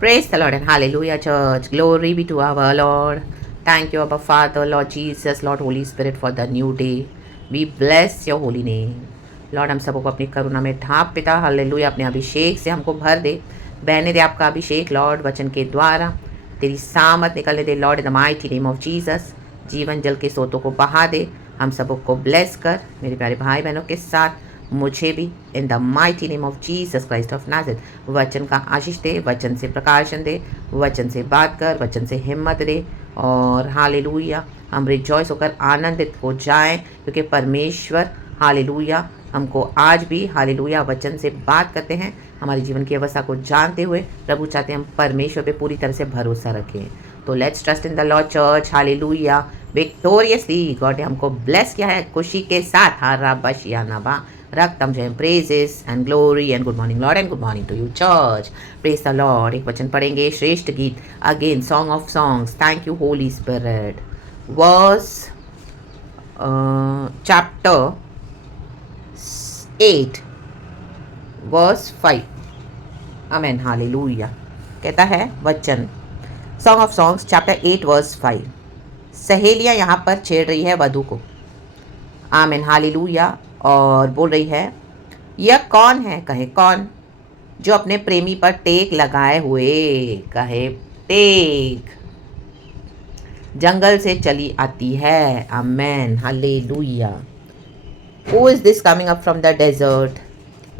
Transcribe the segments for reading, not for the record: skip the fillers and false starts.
Praise the Lord and hallelujah, church. Glory be to our Lord. Thank you, Abba Father, Lord Jesus, Lord Holy Spirit, for the new day. We bless your holy name. Lord हम सबको अपनी करुणा में ढांप पिता, hallelujah, अपने अभिषेक से हमको भर दे, बहने दे आपका अभिषेक लॉर्ड, वचन के द्वारा तेरी सामत निकलने दे Lord, in the mighty name of Jesus. जीवन जल के सोतों को बहा दे, हम सबको ब्लेस कर, मेरे प्यारे भाई बहनों के साथ मुझे भी इन the mighty name of Jesus Christ of Nazareth वचन का आशीष दे, वचन से प्रकाशन दे, वचन से बात कर, वचन से हिम्मत दे। और हालेलुया हम रिजॉइस होकर आनंदित हो जाएं, क्योंकि परमेश्वर हालेलुया हमको आज भी हालेलुया वचन से बात करते हैं। हमारे जीवन की अवस्था को जानते हुए प्रभु चाहते हैं हम परमेश्वर पे पूरी तरह से भरोसा रखें। तो let's trust in the Lord church, hallelujah. Victoriously God ने हमको ब्लेस किया है खुशी के साथ। हारा बशिया नबा रक्तम जय praises and glory and good morning Lord and good morning to you church. Praise the Lord. एक वचन पढ़ेंगे, श्रेष्ठ गीत again, song of songs. Thank you Holy Spirit. Verse chapter 8 verse 5। Amen, hallelujah. कहता है वचन, song of songs chapter 8 verse 5। सहेलियाँ यहाँ पर छेड़ रही है वधु को। Amen, hallelujah. और बोल रही है, यह कौन है, कहे कौन, जो अपने प्रेमी पर टेक लगाए हुए, कहे टेक, जंगल से चली आती है। आमेन, hallelujah. Who is this coming up from the desert,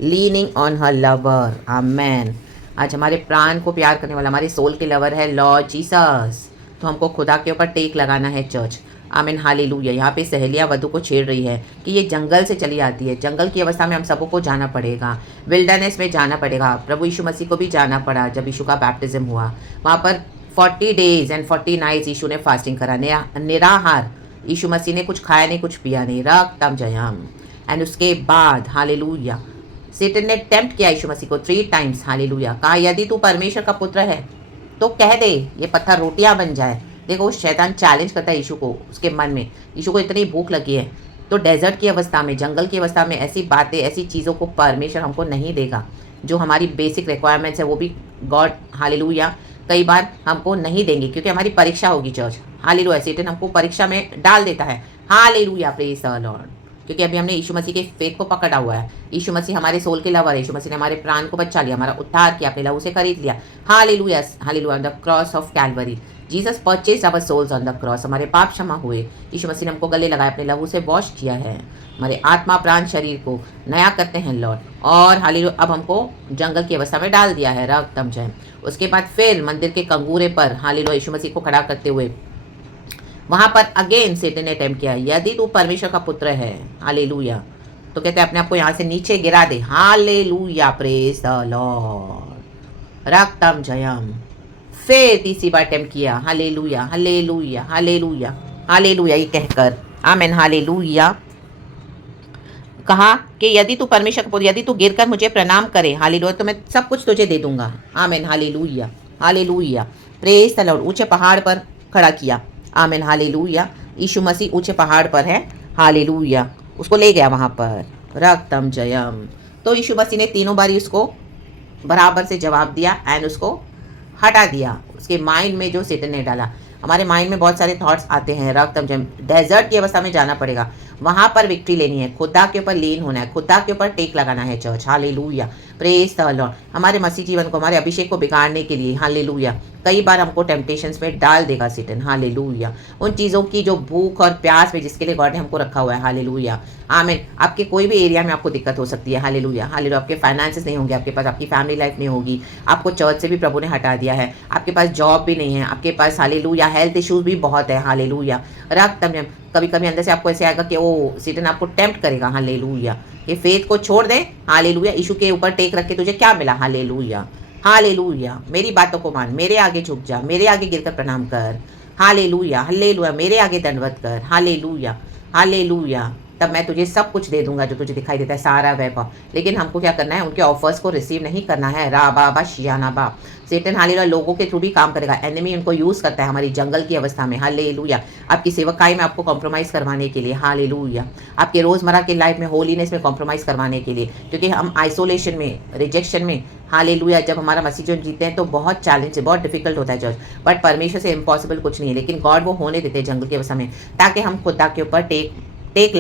leaning on her lover? Amen. आज हमारे प्राण को प्यार करने वाला, हमारे सोल के लवर है लॉर्ड जीसस। तो हमको खुदा के ऊपर टेक लगाना है चर्च। आमीन, हालेलुया। यहाँ पे सहेलियाँ वधु को छेड़ रही है कि ये जंगल से चली आती है। जंगल की अवस्था में हम सबको जाना पड़ेगा, विल्डरनेस में जाना पड़ेगा। प्रभु यीशु मसीह को भी जाना पड़ा जब यीशु का बैप्टिज्म हुआ। वहाँ पर 40 डेज एंड 40 नाइट्स यीशु ने फास्टिंग करा, निराहार। यीशु मसीह ने कुछ खाया नहीं, कुछ पिया नहीं, रक्तम जयम। एंड उसके बाद हालेलुया सेटन ने टेम्प्ट किया यीशु मसीह को 3 टाइम्स। हालेलुया। कहा, यदि तू परमेश्वर का पुत्र है तो कह दे ये पत्थर रोटियां बन जाए। देखो, वो शैतान चैलेंज करता है यीशु को, उसके मन में। यीशु को इतनी भूख लगी है, तो डेजर्ट की अवस्था में, जंगल की अवस्था में ऐसी बातें, ऐसी चीज़ों को परमेश्वर हमको नहीं देगा। जो हमारी बेसिक रिक्वायरमेंट्स है वो भी गॉड हालेलुया कई बार हमको नहीं देंगे, क्योंकि हमारी परीक्षा होगी चर्च। हालेलुया। सेटन हमको परीक्षा में डाल देता है। Hallelujah, praise the Lord. क्योंकि अभी हमने यीशु मसीह के फेथ को पकड़ा हुआ है। यीशु मसीह हमारे सोल के लवर है। यीशु मसीह ने हमारे प्राण को बचा लिया, हमारा उद्धार किया, अपने लहू से खरीद लिया। Hallelujah, hallelujah. On the cross of Calvary Jesus purchase our souls on the cross. हमारे पाप क्षमा हुए, यीशु मसीह ने हमको गले लगाया, अपने लहू से वॉश किया है। हमारे आत्मा प्राण शरीर को नया करते हैं लॉर्ड। और हालेलुया अब हमको जंगल की अवस्था में डाल दिया है, रक्तम जय। उसके बाद फिर मंदिर के कंगूरे पर हालेलुया यीशु मसीह को खड़ा करते हुए वहां पर अगेन सेटन ने अटेम्प्ट किया, यदि तू परमेश्वर का पुत्र है, हालेलुया, तो कहते हैं अपने आप को यहाँ से नीचे गिरा दे। हालेलुया, प्रेज द लॉर्ड, रक्तम जयम। फिर तीसरी बार अटेम्प्ट किया, हालेलुया, हालेलुया, हालेलुया, हालेलुया ये कहकर, आमेन, हालेलुया। कहा कि यदि तू परमेश्वर का पुत्र, यदि तू गिरकर मुझे प्रणाम करे, हालेलुया, तो मैं सब कुछ तुझे दे दूंगा। Amen, hallelujah, hallelujah, praise the Lord. ऊंचे पहाड़ पर खड़ा किया। आमीन, हालेलुया। यीशु मसीह ऊंचे पहाड़ पर है, हालेलुया। उसको ले गया वहाँ पर, रक्तम जयम। तो यीशु मसीह ने तीनों बारी उसको बराबर से जवाब दिया एंड उसको हटा दिया उसके माइंड में जो सेटन ने डाला। हमारे माइंड में बहुत सारे थॉट्स आते हैं, रक्तम जयम। डेजर्ट की अवस्था में जाना पड़ेगा, वहाँ पर विक्ट्री लेनी है, खुदा के ऊपर लीन होना है, खुदा के ऊपर टेक लगाना है church. Hallelujah, praise the Lord. हमारे मसीह जीवन को, हमारे अभिषेक को बिगाड़ने के लिए हालेलुया कई बार हमको टेम्पटेशंस में डाल देगा सेटन। हालेलुया। उन चीज़ों की जो भूख और प्यास में जिसके लिए गॉड ने हमको रखा हुआ है। हालेलुया, आमीन। आपके कोई भी एरिया में आपको दिक्कत हो सकती है। Hallelujah, hallelujah. आपके फाइनेंसेस नहीं होंगे आपके पास, आपकी फैमिली लाइफ नहीं होगी, आपको चर्च से भी प्रभु ने हटा दिया है, आपके पास जॉब भी नहीं है, आपके पास हालेलुया हेल्थ इश्यूज भी बहुत है। हालेलुया, रक्तम। कभी कभी अंदर से आपको ऐसे आएगा कि वो सेटन आपको टेम्प्ट करेगा। हालेलुया, ये फेथ को छोड़ दे। हालेलुया, यीशु के ऊपर टेक रख के तुझे क्या मिला। Hallelujah, hallelujah. मेरी बातों को मान, मेरे आगे झुक जा, मेरे आगे गिरकर प्रणाम कर। Hallelujah, hallelujah. मेरे आगे दंडवत कर। Hallelujah, hallelujah. तब मैं तुझे सब कुछ दे दूंगा जो तुझे दिखाई देता है, सारा वैभव। लेकिन हमको क्या करना है, उनके ऑफर्स को रिसीव नहीं करना है। रा बा बा शियाना बा। सेटन हालेलुया लोगों के थ्रू भी काम करेगा। एनिमी उनको यूज करता है हमारी जंगल की अवस्था में। हालेलुया आपकी सेवकाई में आपको कॉम्प्रोमाइज करवाने के लिए। हालेलुया आपके रोजमर्रा के लाइफ में होलीनेस में कॉम्प्रोमाइज करवाने के लिए, क्योंकि हम आइसोलेशन में, रिजेक्शन में, हालेलुया जब हमारा मसीह जो जीते हैं तो बहुत चैलेंज है, बहुत डिफिकल्ट होता है चर्च। बट परमेश्वर से इम्पॉसिबल कुछ नहीं है, लेकिन गॉड वो होने देते हैं जंगल के अवस्था में, ताकि हम खुदा के ऊपर टेक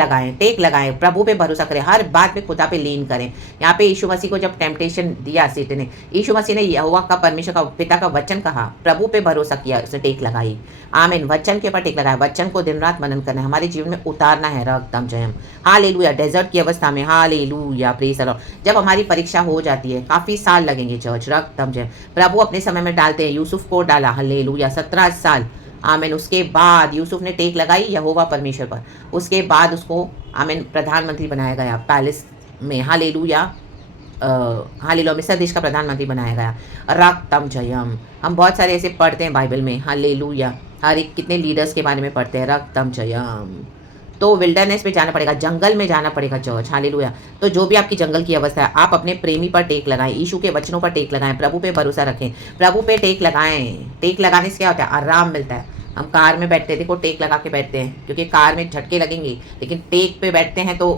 लगाएं, प्रभु पे भरोसा करें, हर बात पे खुदा पे लीन करें। यहाँ पे यीशु मसीह को जब टेम्पटेशन दिया सेटन ने, यीशु मसीह ने यहोवा का, परमेश्वर का, पिता का वचन कहा, प्रभु पे भरोसा किया, उसने टेक लगाई। आमीन। वचन के ऊपर टेक लगाया, वचन को दिन रात मनन करना है, हमारे जीवन में उतारना है। रक्तम जयम हालेलुया। डेजर्ट की अवस्था में हालेलुया प्रेज द लॉर्ड। जब हमारी परीक्षा हो जाती है, काफी साल लगेंगे चर्च, रक्तम जयम प्रभु अपने समय में डालते हैं। यूसुफ को डाला, हालेलुया 17 साल। आमीन। उसके बाद यूसुफ ने टेक लगाई यहोवा परमेश्वर पर, उसके बाद उसको आमीन प्रधानमंत्री बनाया गया पैलेस में। हालेलुया हालेलुया मिस्र देश का प्रधानमंत्री बनाया गया। रक्तम जयम। हम बहुत सारे ऐसे पढ़ते हैं बाइबल में, हालेलुया हर एक कितने लीडर्स के बारे में पढ़ते हैं। रक्तम जयम। तो विल्डरनेस में जाना पड़ेगा, जंगल में जाना पड़ेगा चर्च, हालेलुया। तो जो भी आपकी जंगल की अवस्था है, आप अपने प्रेमी पर टेक लगाएं, यीशु के वचनों पर टेक लगाएं, प्रभु पे भरोसा रखें, प्रभु पे टेक लगाएं। टेक लगाने से क्या होता है, आराम मिलता है। हम कार में बैठते हैं, देखो टेक लगा के बैठते हैं, क्योंकि कार में झटके लगेंगे, लेकिन टेक पे बैठते हैं तो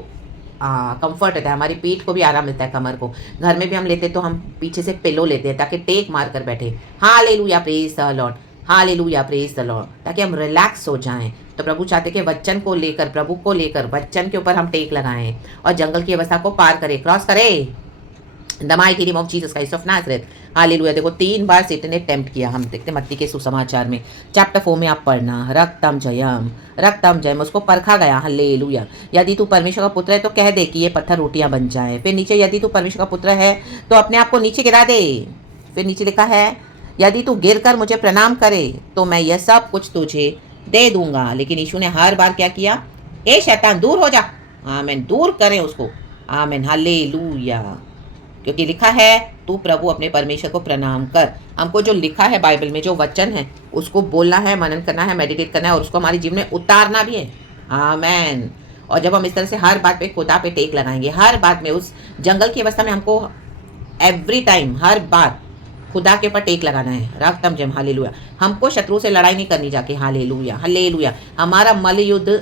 कंफर्ट रहता है, हमारी पीठ को भी आराम मिलता है, कमर को। घर में भी हम लेते हैं तो हम पीछे से पिलो लेते हैं ताकि टेक मार कर बैठे। Hallelujah praise the Lord, hallelujah praise the Lord, ताकि हम रिलैक्स हो जाएं। तो प्रभु चाहते कि वचन को लेकर, प्रभु को लेकर, वचन के ऊपर हम टेक लगाएं और जंगल की अवस्था को पार करें, क्रॉस करें। The mighty name of Jesus Christ of Nazareth. Hallelujah. देखो 3 बार सेटन ने टेम्प्ट किया, हम देखते मत्ती के सुसमाचार में चैप्टर 4 में आप पढ़ना। रक्तम जयम, रक्तम जयम, उसको परखा गया। हालेलुया। यदि तू परमेश्वर का पुत्र है तो कह दे कि ये पत्थर रोटियां बन जाए। फिर नीचे, यदि तू परमेश्वर का पुत्र है तो अपने आप को नीचे गिरा दे। फिर नीचे लिखा है, यदि तू गिर कर मुझे प्रणाम करे तो मैं यह सब कुछ तुझे दे दूंगा। लेकिन यीशु ने हर बार क्या किया, ए शैतान दूर हो जा। आमीन। दूर करें उसको। आमीन। हालेलुया। क्योंकि लिखा है, तू प्रभु अपने परमेश्वर को प्रणाम कर। हमको जो लिखा है बाइबल में, जो वचन है, उसको बोलना है, मनन करना है, मेडिटेट करना है और उसको हमारे जीवन में उतारना भी है। आमीन। और जब हम इस तरह से हर बात पे खुदा पे टेक लगाएंगे, हर बात में, उस जंगल की अवस्था में हमको एवरी टाइम, हर बात खुदा के ऊपर टेक लगाना है। रक्तम जयम। हालेलुया। हमको शत्रु से लड़ाई नहीं करनी जाके। Hallelujah, hallelujah. हमारा मल युद्ध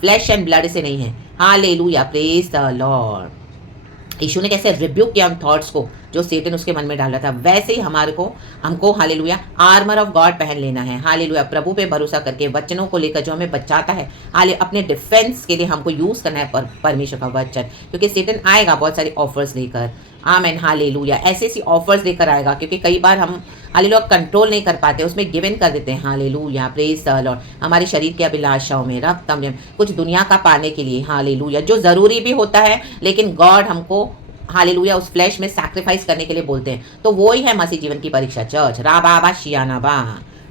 फ्लैश एंड ब्लड से नहीं है। Hallelujah praise the Lord. Yeshu ने कैसे रिब्यूक किया उन थॉट्स को जो सेटन उसके मन में डाला था, वैसे ही हमको हालेलुया आर्मर ऑफ गॉड पहन लेना है। हालेलुया प्रभु पे भरोसा करके, वचनों को लेकर जो हमें बचाता है, हाले अपने डिफेंस के लिए हमको यूज करना है परमेश्वर का वचन, क्योंकि सेटन आएगा बहुत सारी ऑफर्स लेकर। आमेन। हालेलुया। ऐसी ऐसी ऑफर्स लेकर आएगा, क्योंकि कई बार हम हालेलुया कंट्रोल नहीं कर पाते, उसमें गिव इन कर देते हैं। Hallelujah praise the Lord. हमारे शरीर की अभिलाषाओं में, रक्तम में, कुछ दुनिया का पाने के लिए, हालेलुया, जो जरूरी भी होता है, लेकिन गॉड हमको हालेलुया उस फ्लैश में सैक्रिफाइस करने के लिए बोलते हैं। तो वो ही है मसीह जीवन की परीक्षा चर्च। राबा शियाना बा।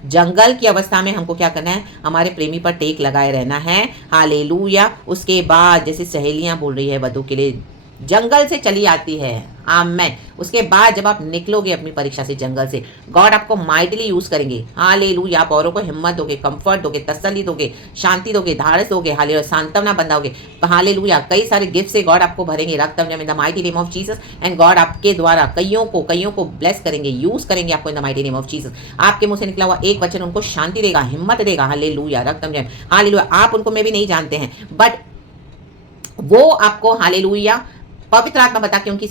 जंगल की अवस्था में हमको क्या करना है, हमारे प्रेमी पर टेक लगाए रहना है। हालेलुया। उसके बाद जैसे सहेलियां बोल रही है वधु के लिए, जंगल से चली आती है। आमेन। उसके बाद जब आप निकलोगे अपनी परीक्षा से, जंगल से, गॉड आपको माइटली यूज करेंगे। हालेलुया। आप औरों को हिम्मत दोगे, कंफर्ट दोगे, तसल्ली दोगे, शांति दोगे, धारस दोगे, हालेलुया सांत्वना बंधाओगे। हालेलुया कई सारे गिफ्ट से गॉड आपको भरेंगे। रक्तम in the mighty name of Jesus. And God आपके द्वारा कईयों को ब्लेस करेंगे, यूज करेंगे आपको in the mighty name of Jesus. आपके मुंह से निकला हुआ एक वचन उनको शांति देगा, हिम्मत देगा। हालेलुया। रक्तम जय। हालेलुया। आप उनको में भी नहीं जानते हैं, बट वो आपको हालेलुया पवित्र आत्मा बता के उनकी